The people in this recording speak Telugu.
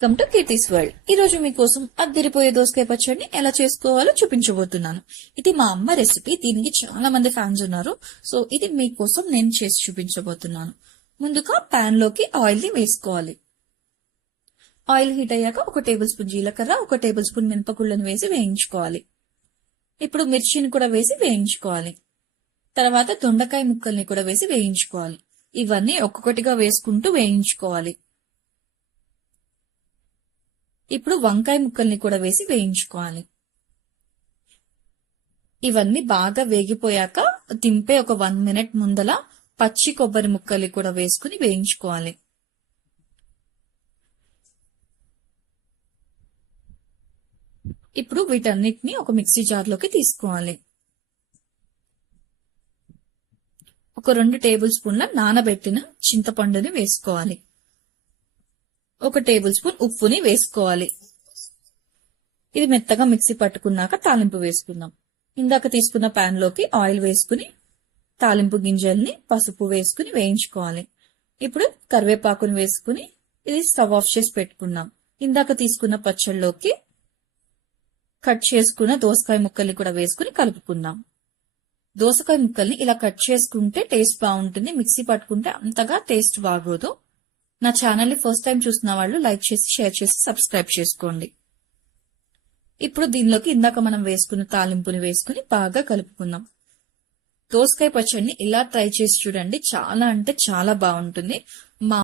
Welcome to Keerthi's world. ఈ రోజు మీకోసం అద్దరిపోయే దోసకాయ పచ్చడిని ఎలా చేసుకోవాలో చూపించబోతున్నాను. ఇది మా అమ్మ రెసిపీ. దీనికి చాలా మంది ఫ్యాన్స్ ఉన్నారు. సో ఇది మీకోసం నేను చేసి చూపించబోతున్నాను. ముందుగా పాన్ లోకి ఆయిల్ ని వేసుకోవాలి. ఆయిల్ హీట్ అయ్యాక 1 టేబుల్ స్పూన్ జీలకర్ర, 1 టేబుల్ స్పూన్ మినపగుళ్ళను వేసి వేయించుకోవాలి. ఇప్పుడు మిర్చిని కూడా వేసి వేయించుకోవాలి. తర్వాత దొండకాయ ముక్కల్ని కూడా వేసి వేయించుకోవాలి. ఇవన్నీ ఒక్కొక్కటిగా వేసుకుంటూ వేయించుకోవాలి. ఇప్పుడు వంకాయ ముక్కల్ని కూడా వేసి వేయించుకోవాలి. ఇవన్నీ బాగా వేగిపోయాక దింపే ఒక 1 మినిట్ ముందల పచ్చి కొబ్బరి ముక్కల్ని కూడా వేసుకుని వేయించుకోవాలి. ఇప్పుడు వీటన్నిటిని ఒక మిక్సీ జార్లోకి తీసుకోవాలి. ఒక 2 టేబుల్ స్పూన్ల నానబెట్టిన చింతపండుని వేసుకోవాలి. 1 టేబుల్ స్పూన్ ఉప్పుని వేసుకోవాలి. ఇది మెత్తగా మిక్సీ పట్టుకున్నాక తాలింపు వేసుకుందాం. ఇందాక తీసుకున్న పాన్ లోకి ఆయిల్ వేసుకుని తాలింపు గింజల్ని పసుపు వేసుకుని వేయించుకోవాలి. ఇప్పుడు కరివేపాకుని వేసుకుని ఇది స్టవ్ ఆఫ్ చేసి పెట్టుకుందాం. ఇందాక తీసుకున్న పచ్చళ్ళలోకి కట్ చేసుకున్న దోసకాయ ముక్కల్ని కూడా వేసుకుని కలుపుకుందాం. దోసకాయ ముక్కల్ని ఇలా కట్ చేసుకుంటే టేస్ట్ బాగుంటుంది. మిక్సీ పట్టుకుంటే అంతగా టేస్ట్ బాగోదు. నా ఛానల్ ని ఫస్ట్ టైం చూసిన వాళ్ళు లైక్ చేసి, షేర్ చేసి, సబ్స్క్రైబ్ చేసుకోండి. ఇప్పుడు దీనిలోకి ఇందాక మనం వేసుకున్న తాలింపుని వేసుకుని బాగా కలుపుకుందాం. దోసకాయ పచ్చడిని ఇలా ట్రై చేసి చూడండి. చాలా అంటే చాలా బాగుంటుంది.